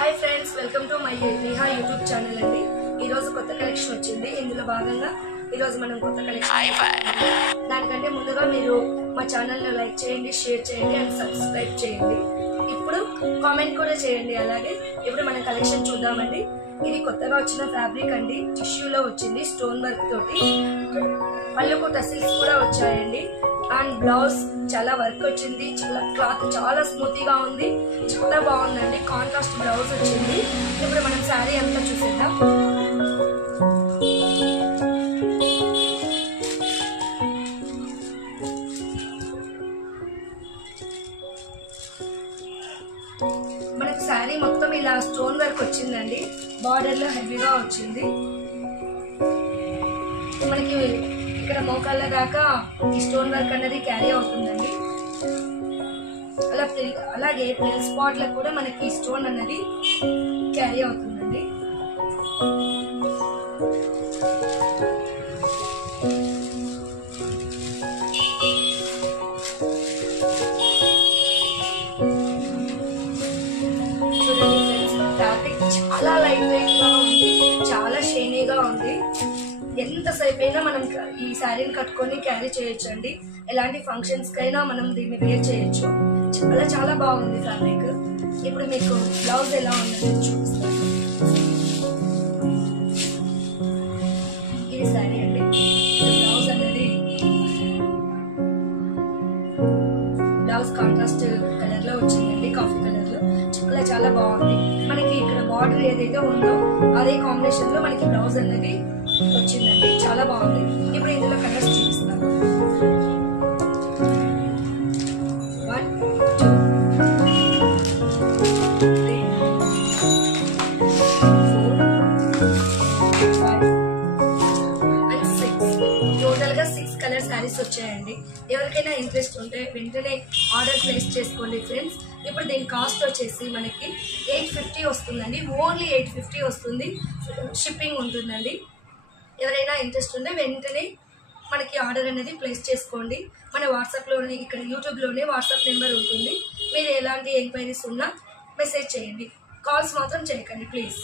Hi friends, welcome to my Neha YouTube channel అండి. ఈరోజు కొత్త కలెక్షన్ వచ్చింది. ఇందులో భాగంగా ఈరోజు మనం కొత్త కలెక్షన్ దానికంటే ముందుగా మీరు మా ఛానల్ని లైక్ చేయండి, షేర్ చేయండి అండ్ సబ్స్క్రైబ్ చేయండి. ఇప్పుడు కామెంట్ కూడా చేయండి. అలాగే ఇప్పుడు మనం కలెక్షన్ చూద్దామండి. ఇది కొత్తగా వచ్చిన ఫ్యాబ్రిక్ అండి. టిష్యూలో వచ్చింది, స్టోన్ వర్క్ తోటి. పళ్ళకు టసిల్స్ కూడా వచ్చాయండి. అండ్ బ్లౌజ్ చాలా వర్క్ వచ్చింది. చాలా క్లాత్ చాలా స్మూతీగా ఉంది, చాలా బాగుందండి. కాంట్రాస్ట్ బ్లౌజ్ వచ్చింది. ఇప్పుడు మనం శారీ అంతా చూసేద్దాం. మనకు శారీ మొత్తం ఇలా స్టోన్ వర్క్ వచ్చిందండి. బార్డర్ లో హెవీగా వచ్చింది. మనకి ఇక్కడ మోకాళ్ళ దాకా ఈ స్టోన్ వర్క్ అనేది క్యారీ అవుతుందండి. అలాగే ప్రిల్ స్పాట్ లో కూడా మనకి స్టోన్ అనేది క్యారీ అవుతుందండి. ఫ్యాబ్రిక్ చాలా లైట్ వెయిట్ గా ఉంది, చాలా షైనీగా ఉంది. ఎంతసేపు అయినా మనం ఈ శారీని కట్టుకొని క్యారీ చేయొచ్చు అండి. ఎలాంటి ఫంక్షన్స్ కైనా మనం దీన్ని వేర్ చేయొచ్చు. చాలా చాలా బాగుంది ఫ్యాబ్రిక్. ఇప్పుడు మీకు బ్లౌజ్ ఎలా ఉందని చూపిస్తాను. ఇది శారీ అండి. బ్లౌజ్ అనేది బ్లౌజ్ కాంట్రాస్ట్ కలర్ లో వచ్చిందండి, కాఫీ కలర్ లో. చాలా చాలా బాగుంది. మనకి ఇక్కడ బార్డర్ ఏదైతే ఉందో అదే కాంబినేషన్ లో మనకి బ్లౌజ్ అనేది వచ్చిందండి. చాలా బాగుంది. ఇప్పుడు ఇందులో కలర్స్ చూపిస్తాను. 1 2 3 4 5 and 6 టోటల్ గా 6 కలర్ శారీస్ వచ్చాయండి. ఎవరికైనా ఇంట్రెస్ట్ ఉంటే వెంటనే ఆర్డర్ ప్లేస్ చేసుకోండి ఫ్రెండ్స్. ఇప్పుడు దీని కాస్ట్ వచ్చేసి మనకి 850 వస్తుందండి. ఓన్లీ 850 వస్తుంది. షిప్పింగ్ ఉంటుందండి. ఎవరైనా ఇంట్రెస్ట్ ఉంటే వెంటనే మనకి ఆర్డర్ అనేది ప్లేస్ చేసుకోండి. మన వాట్సాప్లోనే, ఇక్కడ యూట్యూబ్లోనే వాట్సాప్ నెంబర్ ఉంటుంది. మీరు ఎలాంటి ఎంక్వైరీస్ ఉన్నా మెసేజ్ చేయండి. కాల్స్ మాత్రం చేయకండి ప్లీజ్.